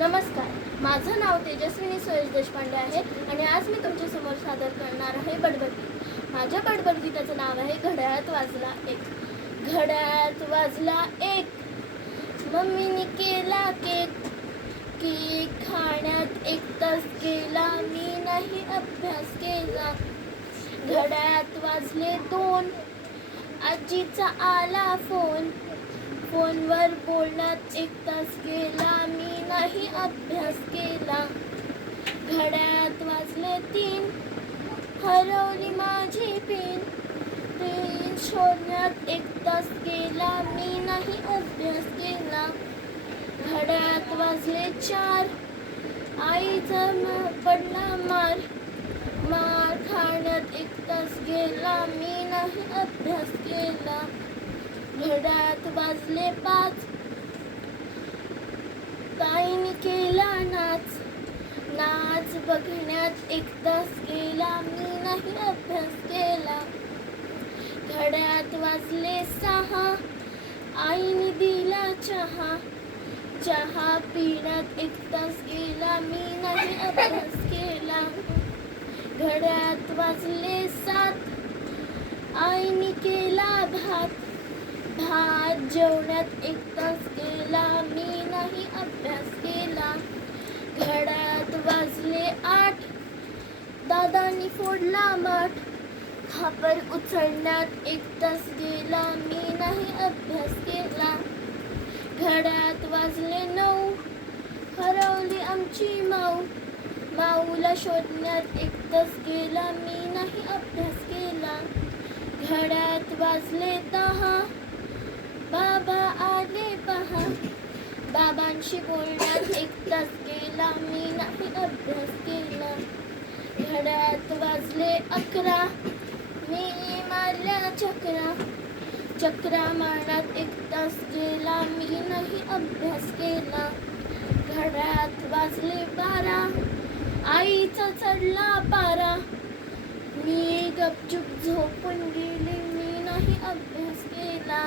नमस्कार, माझं नाव तेजस्विनी सुरेश देशपांडे आहे आणि आज मी तुमच्यासमोर सादर करणार आहे बडबडगीत. माझ्या बडबडगीताचं नाव आहे घड्याळात वाजला एक. घड्याळात वाजला एक, मम्मीने केला केक. केक खाण्यात 1 तास गेला, मी नाही अभ्यास केला. घड्याळात वाजले 2, आजीचा आला फोन. फोनवर बोलण्यात 1 तास गेला, मी नाही अभ्यास केला. घड्याळात वाजले 3, हरवली माझी पेन. पेन शोधण्यात 1 तास गेला, मी नाही अभ्यास केला. घड्याळात वाजले 4, आईचा पडला मार. मार खाण्यात 1 तास गेला, मी नाही अभ्यास केला. घड्याळात वाजले 5, ताईने केला नाच. नाच बघण्यात 1 तास गेला, मी नाही अभ्यास केला. घड्याळात वाजले 6, आईने दिला चहा. चहा पिण्यात 1 तास गेला, मी नाही अभ्यास केला. घड्याळात वाजले 7, आईने केला भात. भात जेवण्यात 1 तास गेला, मी नाही अभ्यास केला. घड्याळात वाजले 8, दादानी फोडला माठ. खापर उचलण्यात 1 तास गेला, मी नाही अभ्यास केला. घड्याळात वाजले 9, हरवली आमची माऊ. माऊला शोधण्यात 1 तास गेला, मी नाही अभ्यास केला. घड्याळात वाजले 10, बाबा आले पहा. बाबांशी बोलण्यात 1 तास गेला, मी नाही अभ्यास केला. घड्याळात वाजले 11, मी मारल्या चक्रा. चक्रा मारण्यात 1 तास गेला, मी नाही अभ्यास केला. घड्याळात वाजले 12, आईचा चढला पारा. मी गपचूप झोपून गेली, मी नाही अभ्यास केला.